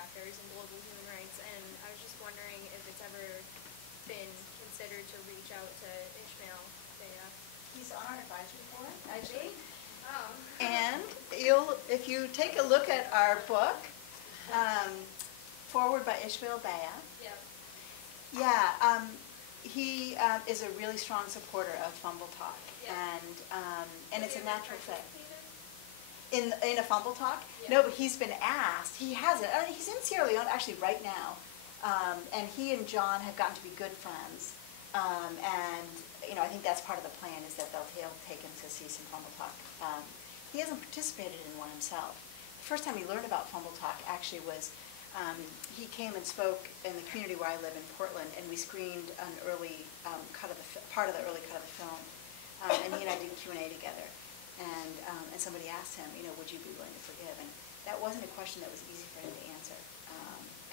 actors in global human rights, and I was just wondering if it's ever been considered to reach out to Ishmael Baya. He's on our advisory board, actually. Oh. And if you take a look at our book, Forward by Ishmael Baya. Yep. Yeah, he is a really strong supporter of Fambul Tok, Yep. And it's a natural fit. In a Fambul Tok? Yep. No, but he's been asked. He hasn't. He's in Sierra Leone actually right now, and he and John have gotten to be good friends. And I think that's part of the plan, is that he'll take him to see some Fambul Tok. He hasn't participated in one himself. The first time he learned about Fambul Tok actually was he came and spoke in the community where I live in Portland, and we screened an early part of the early cut of the film, and he and I did Q&A together. And somebody asked him, would you be willing to forgive? And that wasn't a question that was easy for him to answer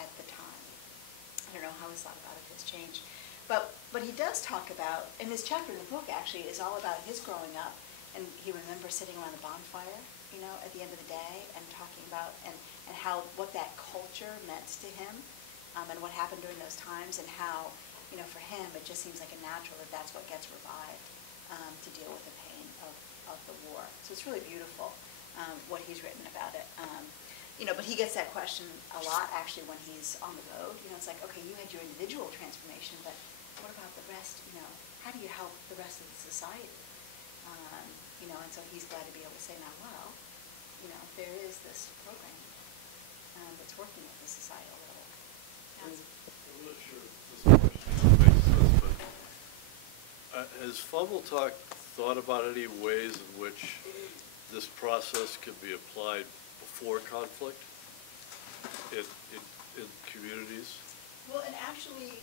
at the time. I don't know how his thought about it has changed. But he does talk about, and his chapter in the book actually is all about his growing up, and he remembers sitting around the bonfire, at the end of the day, and talking about and what that culture meant to him, and what happened during those times, and how, for him it just seems like a natural that that's what gets revived to deal with the pain of the war. So it's really beautiful what he's written about it. But he gets that question a lot actually when he's on the road. It's like, okay, you had your individual transformation, but what about the rest? How do you help the rest of the society? And so he's glad to be able to say now, well, there is this program that's working at the societal level. I'm not sure if this question makes sense, but has Fambul Tok thought about any ways in which this process can be applied before conflict in communities? Well, and actually,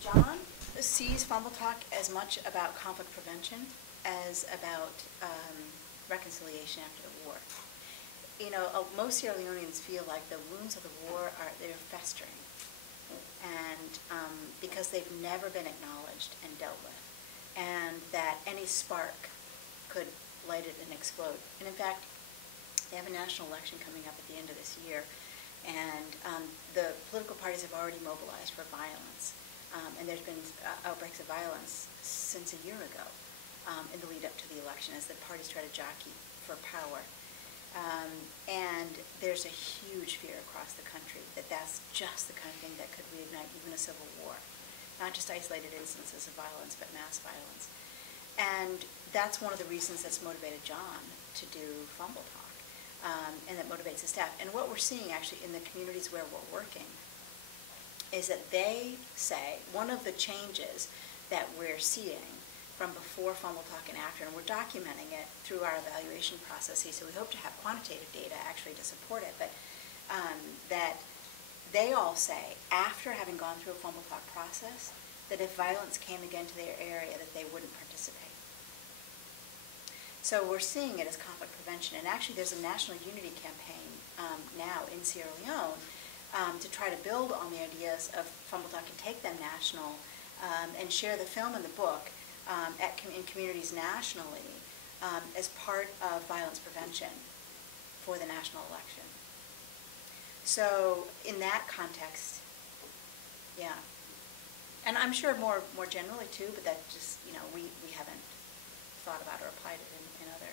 John sees Fambul Tok as much about conflict prevention as about reconciliation after the war. Most Sierra Leoneans feel like the wounds of the war they're festering, and because they've never been acknowledged and dealt with, and that any spark could light it and explode. And in fact, they have a national election coming up at the end of this year, and the political parties have already mobilized for violence, and there's been outbreaks of violence since a year ago in the lead up to the election as the parties try to jockey for power. And there's a huge fear across the country that that's just the kind of thing that could reignite even a civil war. Not just isolated instances of violence, but mass violence. And that's one of the reasons that's motivated John to do Fambul Tok, and that motivates the staff. And what we're seeing actually in the communities where we're working is that they say one of the changes that we're seeing from before Fambul Tok and after, and we're documenting it through our evaluation processes, so we hope to have quantitative data actually to support it, but that they all say, after having gone through a Fambul Tok process, that if violence came again to their area, that they wouldn't participate. So we're seeing it as conflict prevention, and actually there's a national unity campaign now in Sierra Leone to try to build on the ideas of Fambul Tok and take them national and share the film and the book in communities nationally as part of violence prevention for the national election. So in that context, yeah. And I'm sure more generally too, but that just, we haven't thought about or applied it in other